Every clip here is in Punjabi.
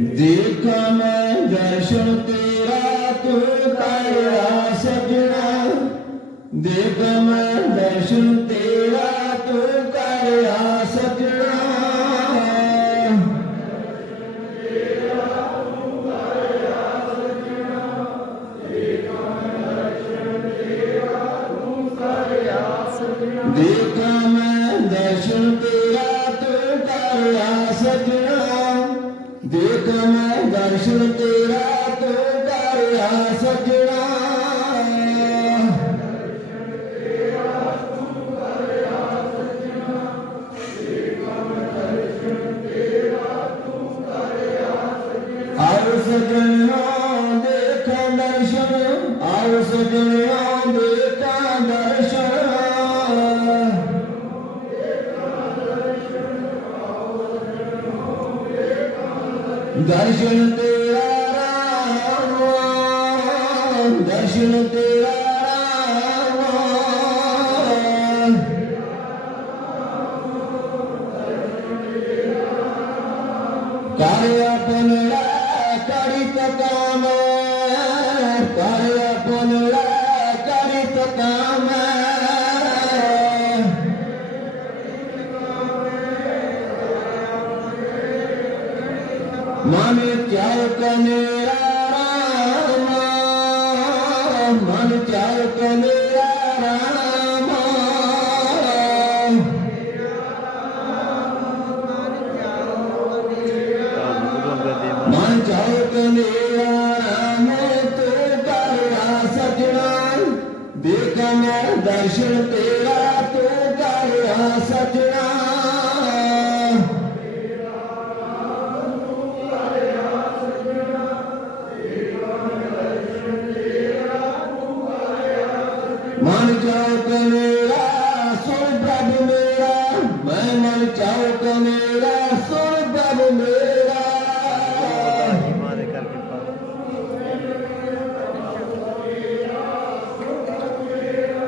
ਦੇਖਾਂ ਮੈਂ ਦਰਸ਼ਨ ਤੇਰਾ ਤੂੰ ਕਾਇਆ ਸਜਣਾ। ਦੇਖਾਂ ਮੈਂ ਦਰਸ਼ਨ ਮੈਂ ਤੇਰਾ ਤੂੰ ਕਰਿਆ ਸਜਣਾ। ਆਓ ਸਜਣਾ ਦੇਖਾਂ ਦਰਸ਼ਨ ਤੇ ਸਜਣਾ ਦੇਖਾਂ ਦਰਸ਼ਨ ਦਰਸ਼ਨ ਤੇਰਾ ਰਾਮ ਦਰਸ਼ਨ ਤੇਰਾ ਰਾਮ ਕਰ ਆਪਨ ਲੈ ਕਰੀ ਤਕਾਮ ਕਰ ਦੇਖ ਦਰਸ਼ਨ ਤੇਰਾ ਤੂੰ ਕਰਿਆ ਸਜਣਾ। ਮਨ ਚ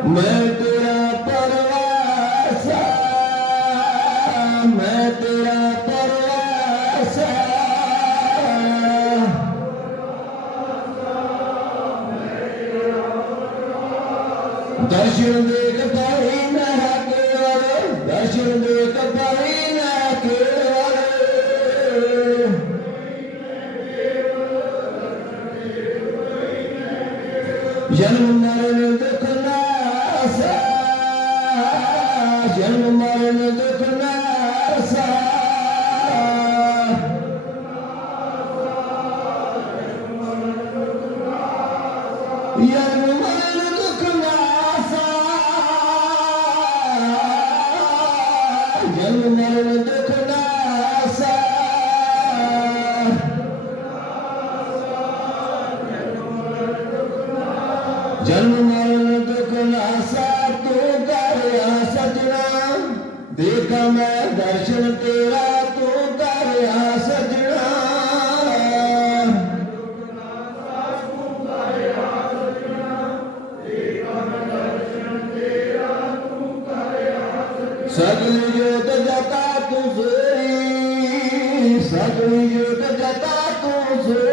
ਮੈਂ ਤੇਰਾ ਪਰਵਾਸਾ, ਮੈਂ ਤੇਰਾ ਪਰਵਾਸਾ। ਦਰਸ਼ਨ ਦੇਖ ਪਾਈ ਮੈਂ ਕੇਵਲ, ਦਰਸ਼ਨ ਦੇਖ ਪਾਈ ਮੈਂ ਕੇਵਲ। ਜਨਮ ਮਰਨ ਦੁਖ ਜਨਮ ਮਰਨ ਦੁਖ ਨਾਸਾ ਸਗਲ ਜੋਤ ਜਤਾ ਤੂੰ ਸੋਈ ਸਗਲ ਜੋਤ ਜਤਾ ਤੂੰ ਸੋਈ